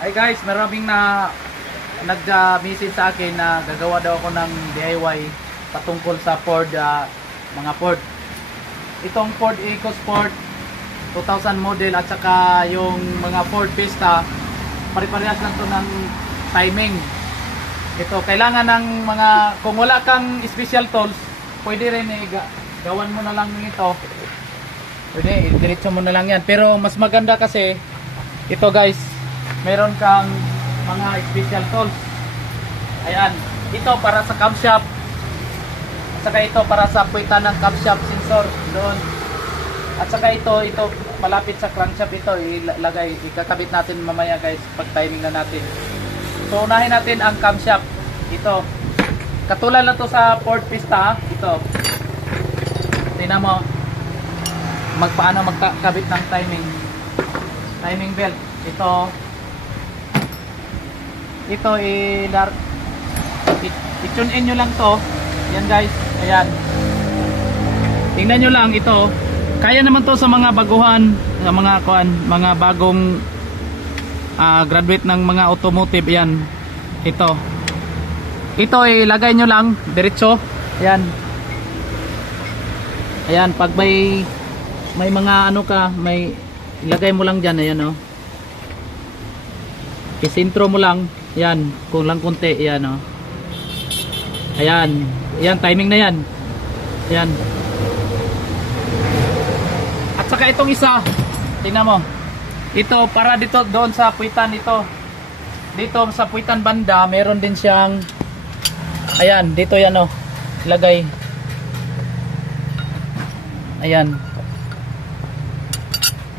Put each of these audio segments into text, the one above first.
Hi guys, maraming nag-message sa akin na gagawa daw ako ng DIY patungkol sa Ford, mga Ford. Itong Ford EcoSport 2000 model at saka yung mga Ford Fiesta, pare-parehas lang to ng timing. Ito, kailangan ng mga, kung wala kang special tools, pwede rin gawan mo na lang ito. Pwede, diretso mo na lang yan. Pero mas maganda kasi, ito guys, meron kang mga special tools. Ayan, ito para sa camshaft. At saka ito para sa puwitan ng camshaft sensor doon. At saka ito malapit sa crankshaft ito, ikakabit natin mamaya guys pag timing na natin. So unahin natin ang camshaft. Ito. Katulad lang to sa Ford Fiesta, ito. Tingnan mo. Paano magkabit ng timing belt. Ito i-tune in nyo lang to. Yan guys, ayan. Tingnan nyo lang ito. Kaya naman to sa mga baguhan, sa mga bagong graduate ng mga automotive. Yan. Ito ilagay nyo lang diretso. Ayan. Ayan, pag may mga may ilagay mo lang diyan, ayan oh. Isintro mo lang, yan, kung lang konti, yan oh. Ayan, yan, timing na yan. Yan. At saka itong isa, tingnan mo. Ito, para dito, doon sa puwitan ito. Dito sa puwitan banda, meron din siyang, ayan, dito yan oh, ilagay. Ayan.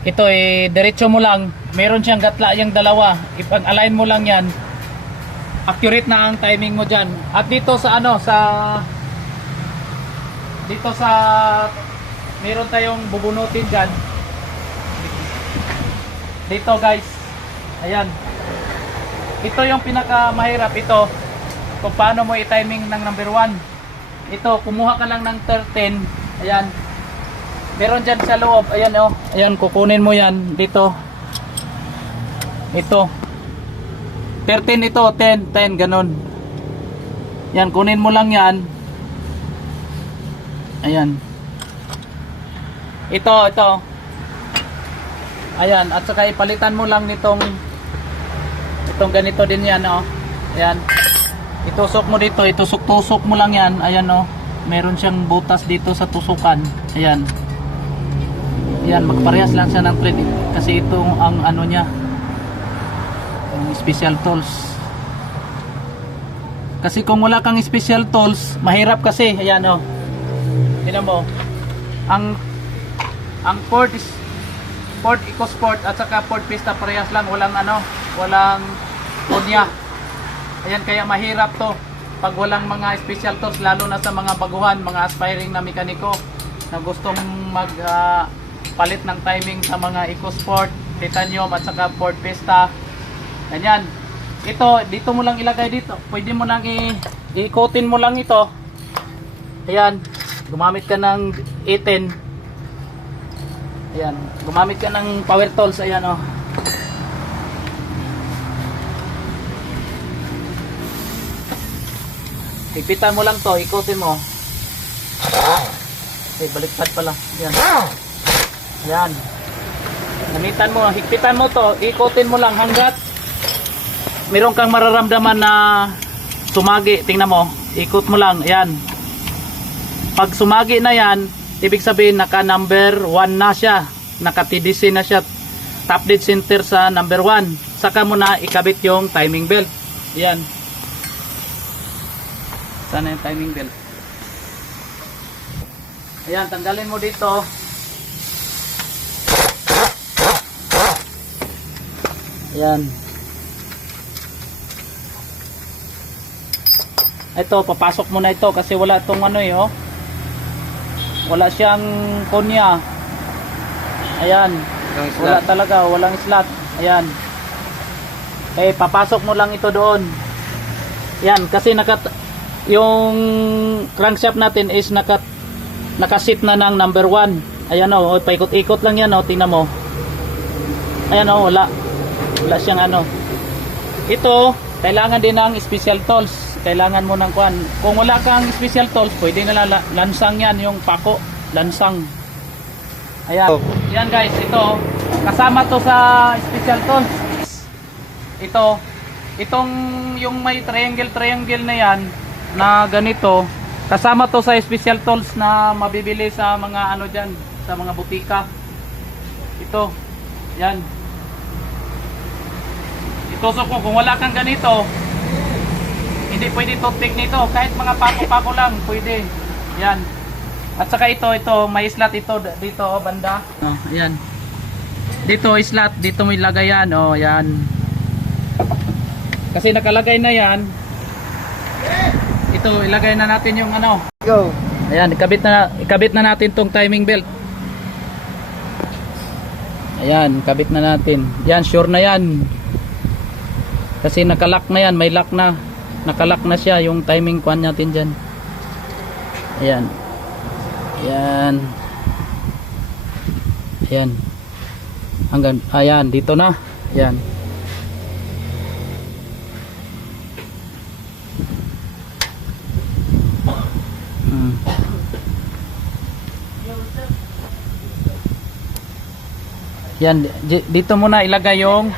Ito diretso mo lang. Meron siyang gatla yung dalawa. Ipag-align mo lang yan. Accurate na ang timing mo dyan. At dito sa meron tayong bubunutin dyan. Dito guys. Ayan. Ito yung pinakamahirap. Ito. Kung paano mo i-timing ng number 1. Ito. Kumuha ka lang ng 13. Ayan. Meron dyan sa loob. Ayan oh. Ayan, kukunin mo yan dito. Ito 13 ito, 10 ganun. Yan, kunin mo lang yan. Ayan. Ito ayan, at saka ipalitan mo lang itong ganito din yan oh. Ayan. Itusok mo dito, itusok-tusok mo lang yan. Ayan oh. Meron siyang butas dito sa tusukan. Ayan. Yan, magparehas lang siya ng thread kasi itong ang ano niya, yung special tools. Kasi kung wala kang special tools, mahirap kasi. Ayan oh. Tingnan mo. Ang Ford EcoSport at saka Ford Fiesta parehas lang, walang kunya. Ayan, kaya mahirap to pag walang mga special tools, lalo na sa mga baguhan, mga aspiring na mekaniko na gustong palit ng timing sa mga EcoSport, Titanium at saka Ford Fiesta. Ganyan. Ito, dito mo lang ilagay dito. Pwede mo lang i-coatin mo lang ito. Ayan. Gumamit ka ng 18. Ayan. Gumamit ka ng power tools. Ayan oh. Hipitan mo lang to, i-coatin mo. Okay, baliktad pala. Ayan. Yan. Gamitan mo, higpitan mo to, ikotin mo lang hanggat meron kang mararamdaman na sumagi. Tingnan mo, ikot mo lang. Yan. Pag sumagi na yan, ibig sabihin naka number 1 na siya, naka TDC na siya, top dead center sa number 1. Saka mo na ikabit yung timing belt. Yan. Sana yung timing belt. Ayan, tanggalin mo dito. Ayan. Ito, papasok mo na ito kasi wala itong oh. Wala siyang kunya. Ayan. Wala talaga, walang slot. Ayan. Papasok mo lang ito doon. Ayan, kasi yung crankshaft natin is nakasit na ng number 1. Ayan oh, paikot-ikot lang yan oh, tingnan mo. Ayan oh, wala siyang Ito, kailangan din ng special tools. Kailangan mo ng kuan. Kung wala kang special tools, pwede na lansang yan, yung pako, lansang. Ayan. Yan guys, ito. Kasama to sa special tools. Ito, itong yung may triangle na yan, na ganito, kasama to sa special tools na mabibili sa mga ano dyan, sa mga butika. Ito, yan. Itusok ko, kung wala kang ganito, hindi pwede toothpick nito. Kahit mga pako-pako lang, pwede. Yan. At saka ito, may slot ito dito, oh, banda. Oh, ayan. Dito, slot, dito may lagay yan. Oh, yan. Kasi nakalagay na yan. Ito, ilagay na natin yung ano. Go. Ayan, ikabit na natin tong timing belt. Ayan, kabit na natin. Yan, sure na yan. Kasi nakalock na yan, may lock na. Nakalock na siya yung timing kwan natin dyan. Ayan. Ayan. Ayan. Hanggang, ayan, dito na. Ayan. Yan, dito muna ilagay yung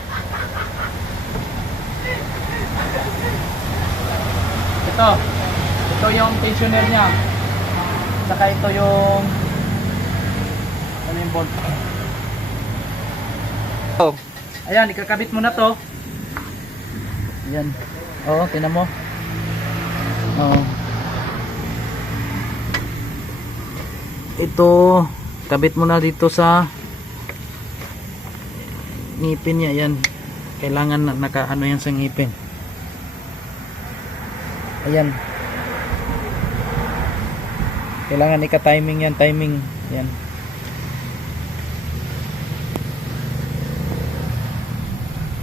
ito yung tensioner niya. Saka ito yung ano yung bolt. Oh. Ayan, ikakabit mo na to. Ayan. Oo, tingnan mo. Oo. Ito, kabit mo na dito sa ngipin niya. Yan, kailangan nakaano yan sa ngipin. Ayan, kailangan ika-timing yan, timing yan.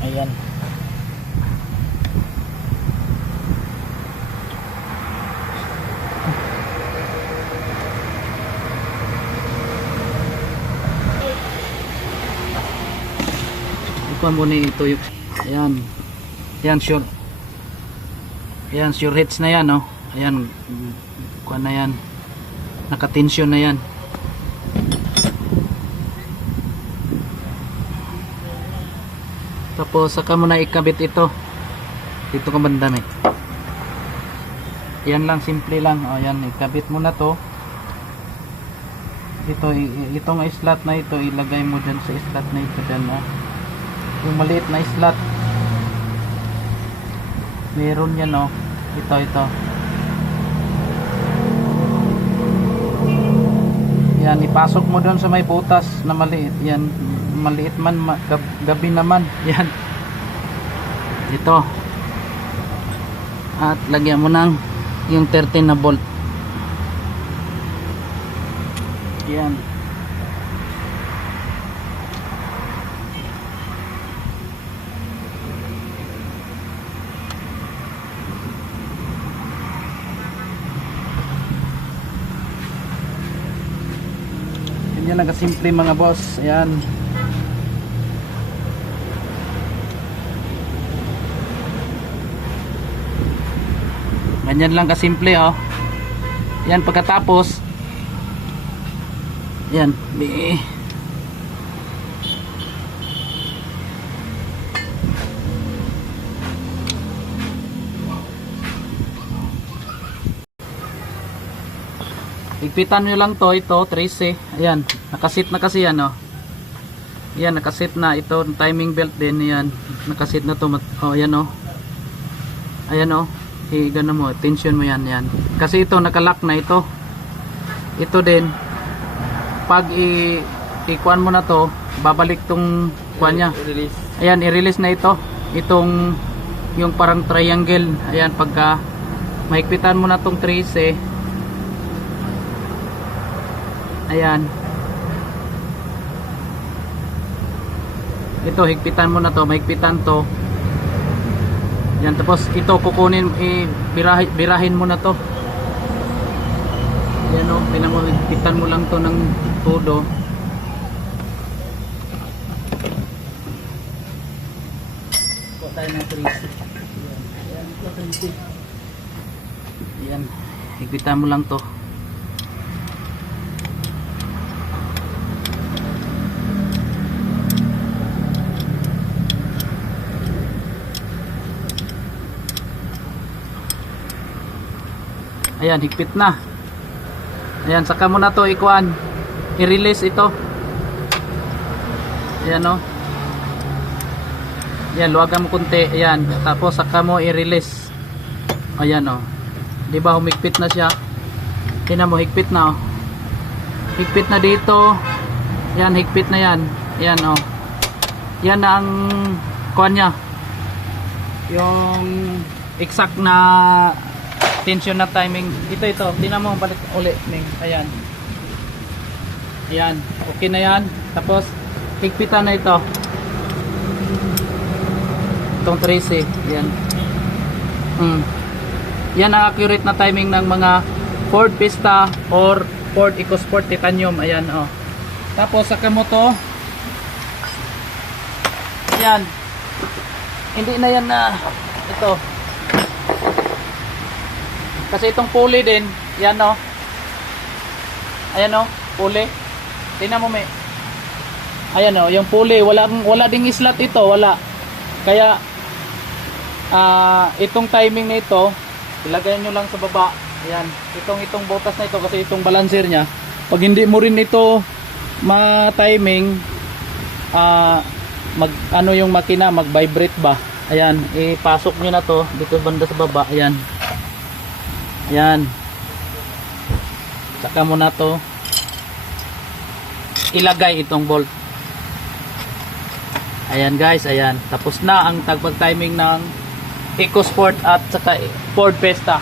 Ayan. Ipan mo na ito yung ayan. Ayan, sure. Ayan, sure hits na yan, no? Ayan, kuha na yan. Nakatensyon na yan. Tapos, saka mo na ikabit ito. Dito ka banda na. Ayan lang, simple lang. O, ayan, ikabit mo na to. Ito, itong slot na ito, ilagay mo dyan sa slot na ito dyan, no? Yung maliit na slot. Meron yan, no? Ito. Yan, ipasok mo doon sa may butas na maliit. Yan, maliit man, gabi naman. Yan. Ito. At lagyan mo ng yung 13 na bolt. Yan. Yan lang kasimple mga boss. Ayan. Ganyan lang kasimple, oh. Yan, pagkatapos yan, igpitan nyo lang to, ito 13. Ayan, nakasit na kasi yan, oh. Ayan, nakasit na ito, timing belt din yan. Nakasit na to, oh, ayan, oh. Ayan, oh. Gano mo, tension mo yan, yan. Kasi ito nakalock na ito. Ito din pag i-kuan mo na to, babalik tong kuan niya. Ayan, i-release na ito. Itong yung parang triangle. Ayan, pagka mahigpitan mo na tong 13. Ayan. Ito, higpitan mo na to, mahigpitan to. Yan, tapos ito kukunin, birahin mo na to. Yan, o, higpitan mo lang to ng todo. tayo ng 3C. Ayan, ito 3C. Ayan, higpitan mo lang to. Ayan, higpit na. Ayan, saka mo na to ikuan. I-release ito. Ayan o. Ayan, luwagan mo kunti. Ayan, tapos saka mo i-release. Ayan o. Diba humigpit na siya? Tingnan mo, higpit na o. Higpit na dito. Ayan, higpit na yan. Ayan o. Yan na ang kuan niya. Yung exact na tension na timing. Ito. Tingnan mo, balik ulit. Ayan. Ayan. Okay na yan. Tapos, higpitan na ito. Itong 3C. Ayan. Yan ang accurate na timing ng mga Ford Fiesta or Ford EcoSport Titanium. Ayan, oh. Tapos, saka mo to. Ayan. Hindi na yan na ito. Kasi itong pulley din, yan o. Ayan o, pulley. Tingnan mo may. Ayan o, yung pulley, wala ding slot ito, wala. Kaya itong timing nito, ilagay nyo lang sa baba. Ayan, itong butas na ito kasi itong balancer niya. Pag hindi mo rin ito ma-timing, ano yung makina, mag-vibrate ba? Ayan, ipasok nyo na to dito banda sa baba. Ayan. Ayan. Saka mo na to ilagay itong bolt. Ayan guys, ayan. Tapos na ang tagpag-timing ng EcoSport at saka Ford Fiesta.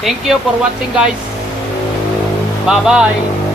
Thank you for watching guys. Bye bye.